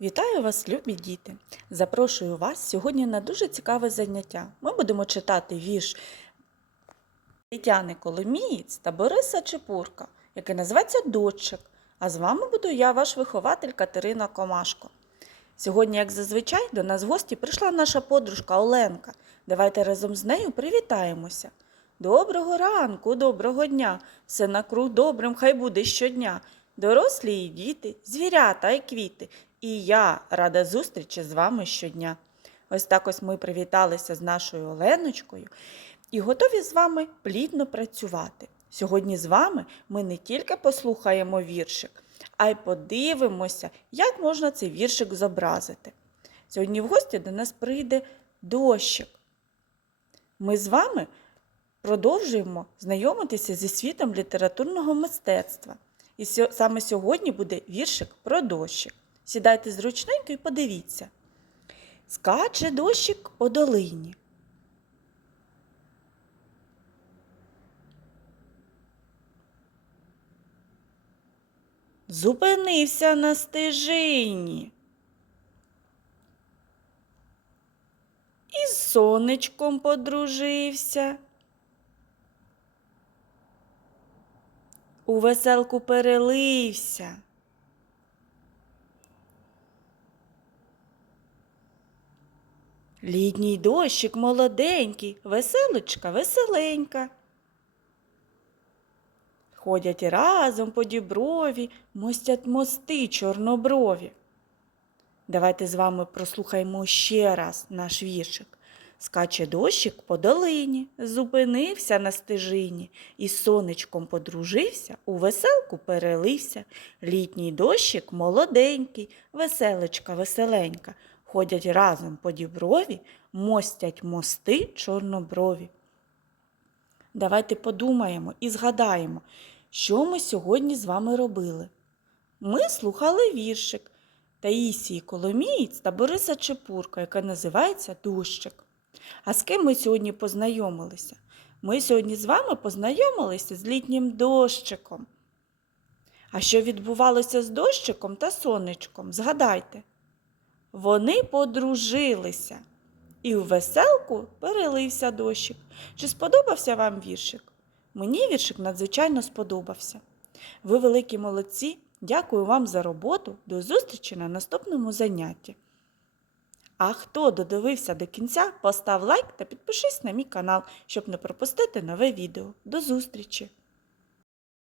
Вітаю вас, любі діти! Запрошую вас сьогодні на дуже цікаве заняття. Ми будемо читати вірш Тетяни Коломієць та Бориса Чепурка, який називається Дочик. А з вами буду я, ваш вихователь Катерина Комашко. Сьогодні, як зазвичай, до нас в гості прийшла наша подружка Оленка. Давайте разом з нею привітаємося. Доброго ранку, доброго дня! Все накруг добрим, хай буде щодня. Дорослі і діти, звірята і квіти. І я рада зустрічі з вами щодня. Ось так ось ми привіталися з нашою Оленочкою і готові з вами плідно працювати. Сьогодні з вами ми не тільки послухаємо віршик, а й подивимося, як можна цей віршик зобразити. Сьогодні в гості до нас прийде дощик. Ми з вами продовжуємо знайомитися зі світом літературного мистецтва. І саме сьогодні буде віршик про дощик. Сідайте зручненько і подивіться. Скаче дощик по долині. Зупинився на стежині. І з сонечком подружився. У веселку перелився. Літній дощик молоденький, веселочка, веселенька. Ходять разом по діброві, мостять мости чорноброві. Давайте з вами прослухаємо ще раз наш віршик. Скаче дощик по долині, зупинився на стежині, і сонечком подружився, у веселку перелився. Літній дощик молоденький, веселочка веселенька. Ходять разом по діброві, мостять мости чорноброві. Давайте подумаємо і згадаємо, що ми сьогодні з вами робили. Ми слухали віршик Таїсії Коломієць та Бориса Чепурка, яка називається Дощик. А з ким ми сьогодні познайомилися? Ми сьогодні з вами познайомилися з літнім дощиком. А що відбувалося з дощиком та сонечком? Згадайте. Вони подружилися. І у веселку перелився дощик. Чи сподобався вам віршик? Мені віршик надзвичайно сподобався. Ви великі молодці. Дякую вам за роботу. До зустрічі на наступному занятті. А хто додивився до кінця, постав лайк та підпишись на мій канал, щоб не пропустити нове відео. До зустрічі!